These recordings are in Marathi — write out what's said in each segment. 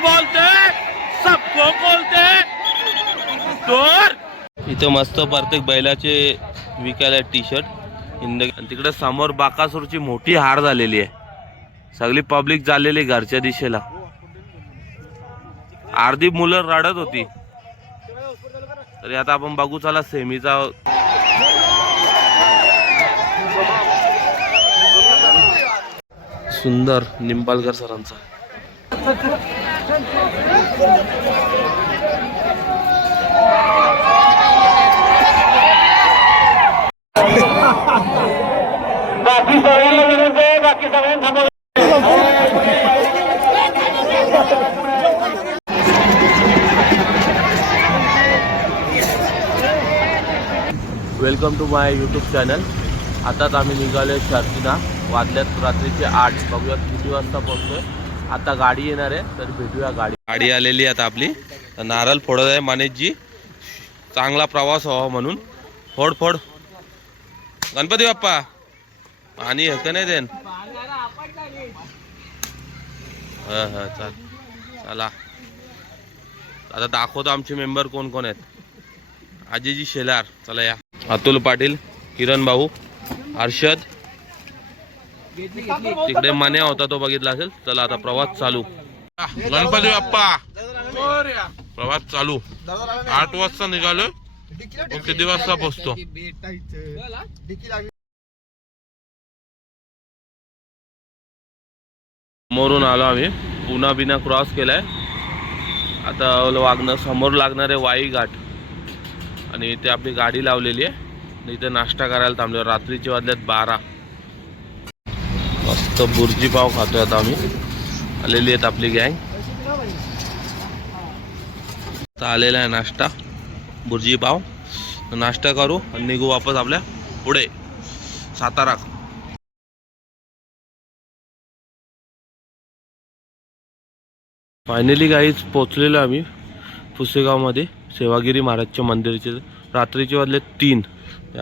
बोलते सबको बोलते तोर। इथं मस्त प्रत्येक बैलाचे विकायला टी शर्ट तिकडे समोर बाकासूरची मोठी हार झालेली आहे. सगळी पब्लिक झालेली घरच्या दिशेला. अर्धी मुलं रडत होती. तरी आता आपण बघू चला सेमीचा. सुंदर निंबाळकर सरांचा. Welcome to my YouTube channel. आताच आम्ही निघालोय शर्तीना. वाजल्यात रात्रीचे 8. बघूया किती वाजता पोहोचतोय. आता गाडी येणार आहे तर भेटूया. गाडी आलेली आता आपली. नारळ फोडत आहे मानेशजी. चांगला प्रवास व्हावा म्हणून. फोड फोड गणपती बाप्पा. पाणी हे का नाही देन. हा चला आता दाखवतो आमचे मेंबर कोण कोण आहेत. अजयजी शेलार चला या. अतुल पाटील, किरण भाऊ, हर्षद. तिकडे मान्या होता तो बघितला असेल. चला आता प्रवास चालू. गणपती बाप्पा प्रवास चालू. 8 वाजता निघालो. किती वाजता पोहोचतो. समोरून आलो आम्ही. पुन्हा बिना क्रॉस केलाय. आता वागणं समोर लागणार आहे वाई घाट. आणि इथे आपली गाडी लावलेली आहे. इथे नाश्ता करायला थांबलो. रात्रीचे वाजल्यात 12. मस्त बुर्जी पाव खातोय आता आम्ही. आलेली आहेत आपली गँग. आता आलेला आहे नाश्ता बुर्जी पाव. नाश्ता करू आणि निघू वापस आपल्या पुढे सातारा. फायनली गाईच पोचलेलो आम्ही पुसेगावमध्ये. सेवागिरी महाराजच्या मंदिराचे. रात्रीचे वाजले 3.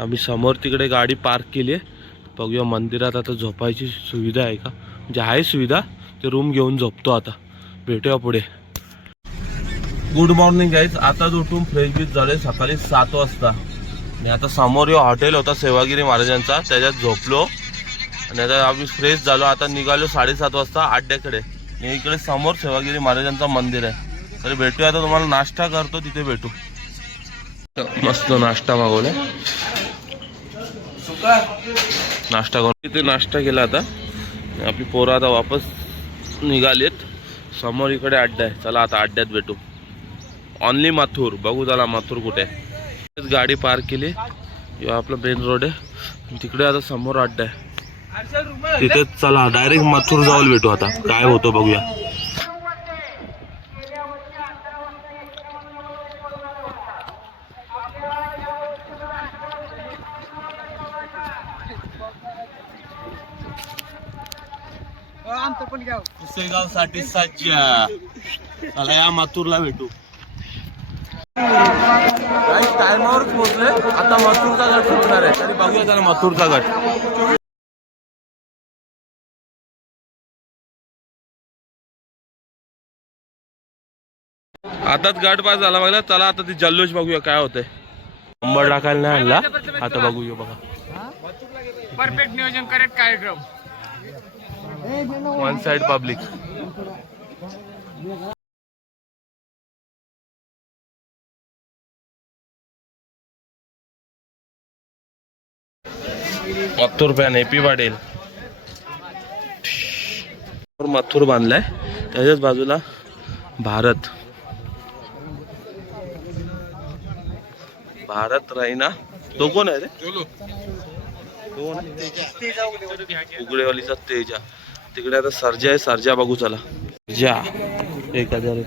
आम्ही समोर तिकडे गाडी पार्क केली आहे. बघूया मंदिरात आता झोपायची सुविधा आहे का. म्हणजे आहे सुविधा. ते रूम घेऊन झोपतो आता. भेटूया पुढे. Good morning guys. आताच उठून फ्रेश बीच झाले. सकाळी 7 वाजता. आणि आता समोर हॉटेल होता सेवागिरी महाराजांचा. त्याच्यात झोपलो आणि आता आम्ही फ्रेश झालो. आता निघालो 7:30 वाजता अड्ड्याकडे. इकडे समोर सेवागिरी महाराजांचा मंदिर आहे. तर भेटूया. आता तुम्हाला नाश्ता करतो तिथे भेटू. मस्त नाश्ता मागवलाय. नाश्ता करून तिथे नाश्ता केला. आता आपली पोरं आता वापस निघालेत. समोर इकडे अड्डा आहे. चला आता अड्ड्यात भेटू. ऑनली मथुर. बघू चला मथुर कुठे आहे. गाडी पार्क केली. आपला मेन रोड आहे. तिकडे आता समोर अड्डा आहे. तिथे चला डायरेक्ट मथुर जाऊन भेटू. आता काय होतं बघूया. पुसेगाव साठी सज्जा. चला या मथुरला भेटू. टायमावर पोहोचले. आता मथुरचा गट सुटणार आहे. तरी बघूया त्याला मथुरचा गट. आताच गट पास झाला बघा. चला आता ती जल्लोष बघूया काय होतंय. नंबर टाकायला नाही आणला. आता बघूया बघा. परफेक्ट नियोजन करेक्ट कार्यक्रम. One side public. Mathur fan AP Patil. Mathur बांधलाय. त्याच्याच बाजूला भारत. भारत राहीना. तो कोण आहे रे. उघडेवालीचा तेजा. तिकडे आता सर्जा आहे. सर्जा बघू चला. जा 1000.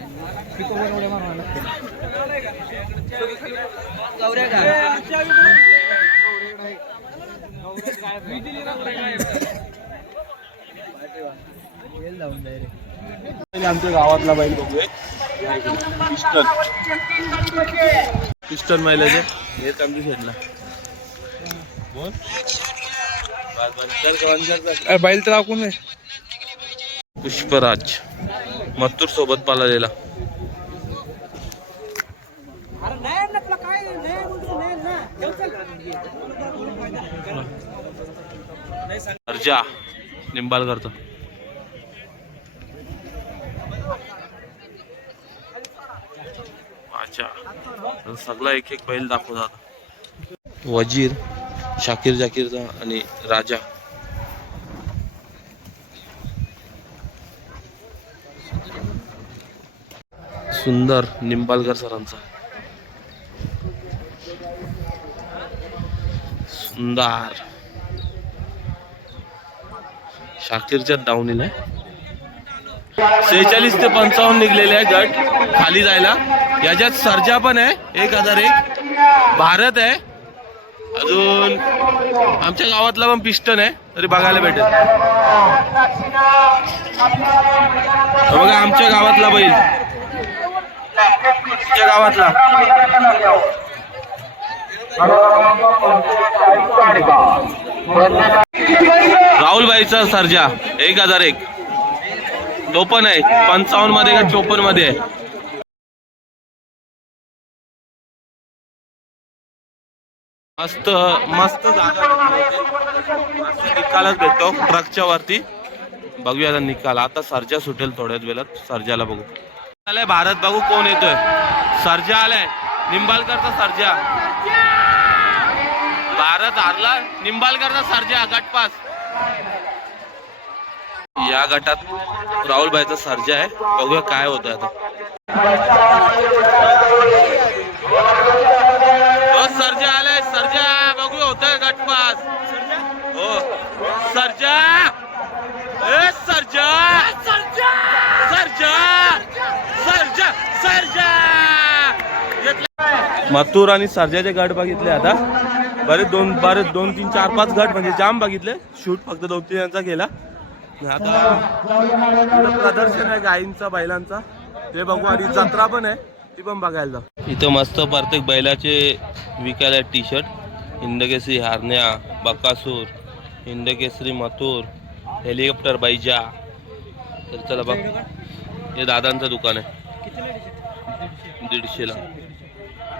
आमच्या गावातला बैल बघूया. पिस्टन मैलाचे हेच आमच्या शेडला. बैल तर दाखवून. पुष्पराज मत्तूर सोबत पळालेला. सर्जा निंबाळकरचा. अच्छा, सगळा एक एक बैल दाखवतात. वजीर, शाकीर जाकीरचा आणि राजा. सुंदर निंबाळकर सरांचा. सुंदर शाकीरच्या दावणीला 46 ते 55 निघलेले आहे गट खाली जायला. याच्यात सर्जा पण आहे 1001, भारत आहे, अजून आमच्या गावातला पण पिस्टन आहे, तरी बघायला भेटेल. बघा आमच्या गावातला बैल, आमच्या गावातला राहुल भाईचा सर्जा 1001, तो पण आहे 55 मध्ये का 54 मध्ये आहे. मस्त मस्त जागा, मस्त निकालच भेटतो ट्रकच्या वरती. बघूया आता निकाल. आता सर्जा सुटेल थोड्याच वेळात, सर्जाला बघू. आलाय भारत, बघू कोण येतोय. सर्जा आलाय, निंबाळकरचा सर्जा. भारत हारला, निंबाळकरचा सर्जा गटपास. या गटात राहुल भाईचा सर्जा आहे, बघूया काय होतं आता. सर्जा आलाय, सर्जा बघूया होतंय गटपास. हो सर्जा, सर्जा सर्जा सर्जा सर्जा सर्जा. मथुर आणि सर्जाचे गट बघितले आता. बरेच 2 3 4 5 गट म्हणजे जाम बघितले. शूट फक्त 2-3 जणांचा केला. आता प्रदर्शन आहे गायींचा, बैलांचा, ते बघू. आणि जत्रा पण आहे, ती पण बघायला जाऊ. इथं मस्त प्रत्येक बैलाचे विकायला टी शर्ट. हिंदकेसरी हारण्या, बकासूर, हिंदकेसरी मथुर, हेलिकॉप्टर बैजा. तर चला बघ, हे दादांचं दुकान आहे 150 ला.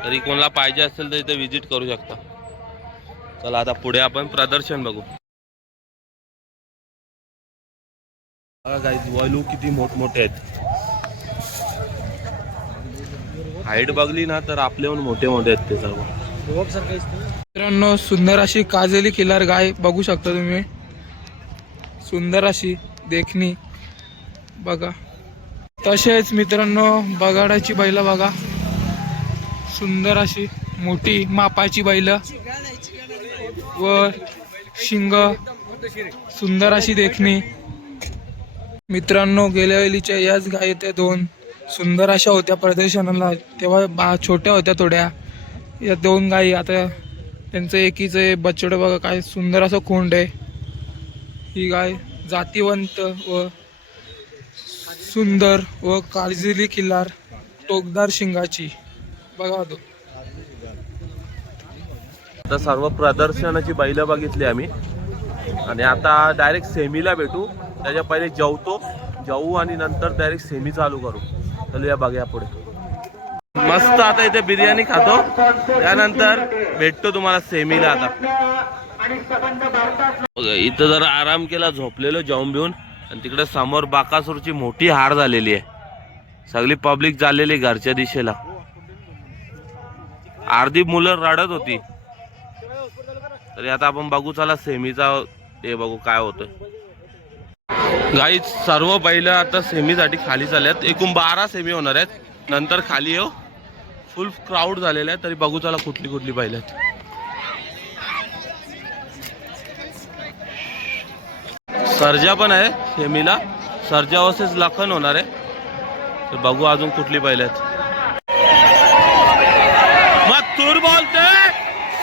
तरी कोणाला पाहिजे असेल तर इथे विजिट करू शकता. चला आता पुढे आपण प्रदर्शन बघू. गाईज वळू किती मोठमोठे आहेत. हाईट बघली ना तर आपल्याहून मोठे मोठे आहेत ते सर्व. मित्रांनो सुंदर अशी काजली किल्लार गाय बघू शकता तुम्ही. सुंदर अशी देखणी बघा. तसेच मित्रांनो बगाडाची बैल बघा, सुंदर अशी मोठी मापाची बैल व शिंग, सुंदर अशी देखणी. मित्रांनो गेल्या वेळीच्या याच गायी त्या 2 सुंदर अशा होत्या प्रदर्शनाला, तेव्हा छोट्या होत्या थोड्या. या 2 गायी आता त्यांचं एकीचे बछड बघा, काय सुंदर असं खोंड आहे. ही गाय जातीवंत व सुंदर व काजली किल्लार टोकदार शिंगाची बघा. तो आता सर्व प्रदर्शनाची बैल बघितली आम्ही आणि आता डायरेक्ट सेमीला भेटू. त्याच्या पहिले जाऊ आणि नंतर डायरेक्ट सेमी चालू करू. चलूया बघूया पुढे. मस्त आता इथे बिर्याणी खातो, त्यानंतर भेटतो तुम्हाला सेमीला. आता इथं जरा आराम केला, झोपलेलो जाऊन बिऊन. आणि तिकडे समोर बाकासूरची मोठी हार झालेली आहे. सगळी पब्लिक झालेली घरच्या दिशेला. अर्धी मुलं रडत होती. तरी आता आपण बघू, चला सेमीचा हे बघू काय होतं. गाईज सर्व बैल आता सेमीसाठी खाली चालल्यात. एकूण 12 सेमी होणार आहेत, नंतर खाली येऊ. फुल क्राऊड झालेला आहे. तरी बघू चला कुठली कुठली बैल आहेत. सर्जा पण आहे सेमीला, सर्जा वर्सेस लखन होणार आहे. तर बघू अजून कुठली बैल आहेत. मथुर बोलते,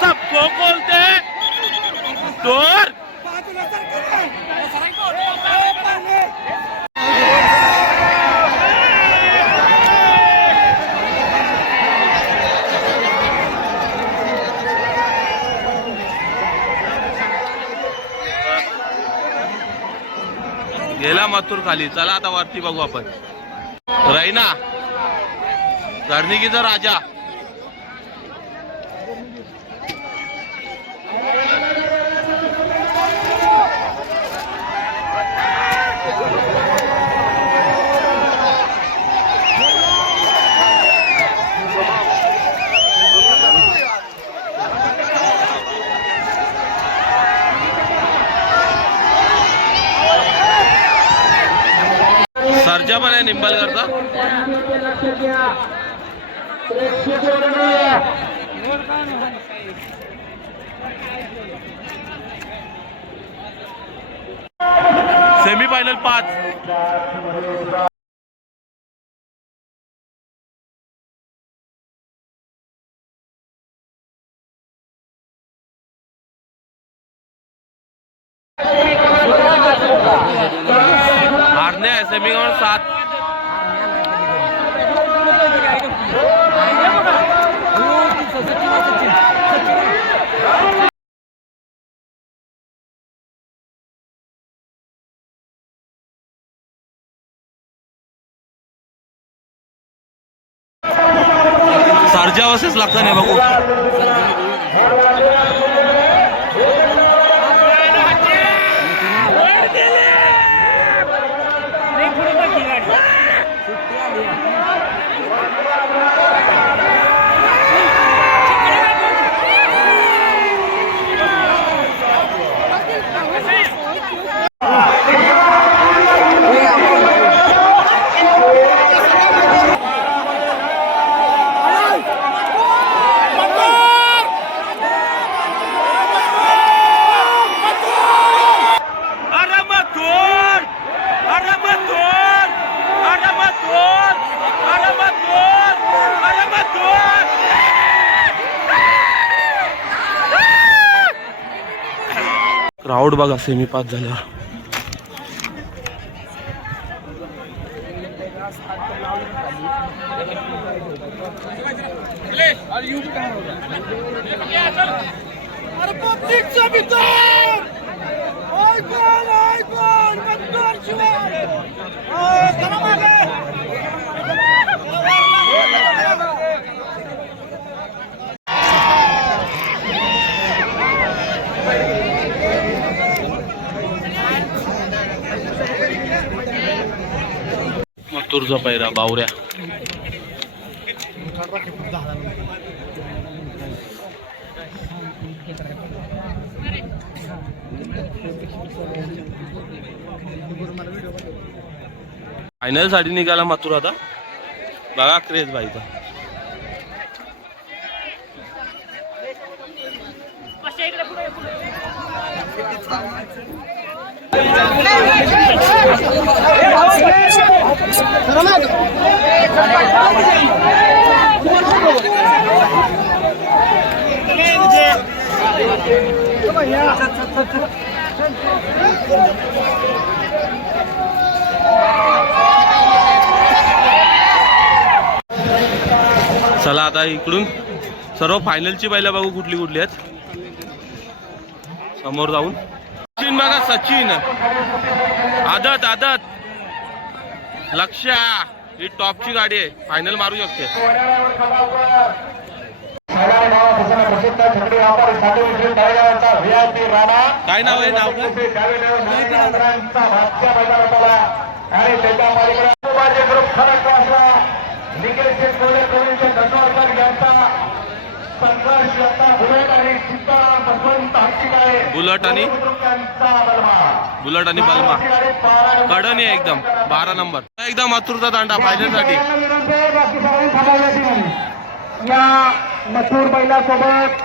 सबको बोलते तोर. गेला मथुर खाली. चला आता वरती बघू आपण. रैना घरणिकीचा राजा. सर्जा पण आहे निंबाळकरचा. सेमीफायनल 5. हारणे आहे सेमीफायनल 7. सर्जा वर्सेस लागतं नाही बघू. क्राऊड बघा सेमी 5 झाल्यावर. मथुरचा पैरा बावऱ्या. फायनल साठी निघाला मथुर आता. बघा क्रेज बाईचा. चला आता इकडून सर्व फायनलची बैला बघू कुठली कुठली आहेत. समोर जाऊन सचिन बघा. सचिन आदत आदत लक्ष. ही टॉपची गाडी आहे. फायनल मारू शकते. काय नाव आहे? नाव बुलट आणि बलमा. कडणी एकदम 12 नंबर. एकदम मथुरचा दांडा फायनल साठी. या मथुर बैलासोबत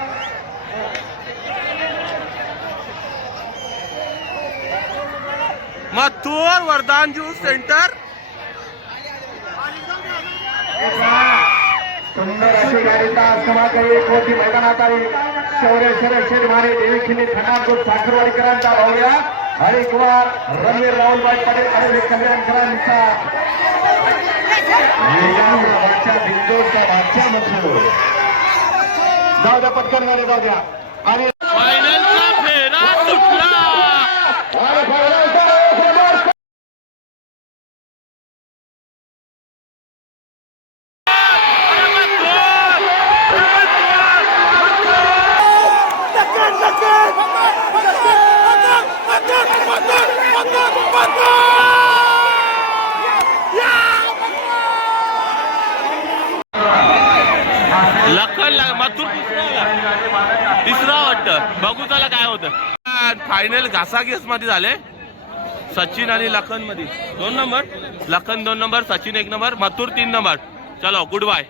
मथुर वरदान ज्यूस सेंटर. सुंदर अशी गाडीचा समाज एक होती मैदानात आली. शौर्य शरद माने देवी खिल्ली ठणापूर साखरवाडीकरांचा भाऊया हरिकुमार रणवीर राहुलभाई पटेल आणि कल्याणकरांचा बिंदूचा बादशाह मथुर. जाऊ द्या पटकन गाडी जाऊ द्या. आणि फायनलचा फेरा सुटला. लखन मथुर तिसरा वाटतं. बघू त्याला काय होतं. फायनल घासाघेस मध्ये झाले. सचिन आणि लखन मध्ये 2 number. Lakhan 2 number, Sachin 1 number, Mathur 3 number. चलो गुड बाय.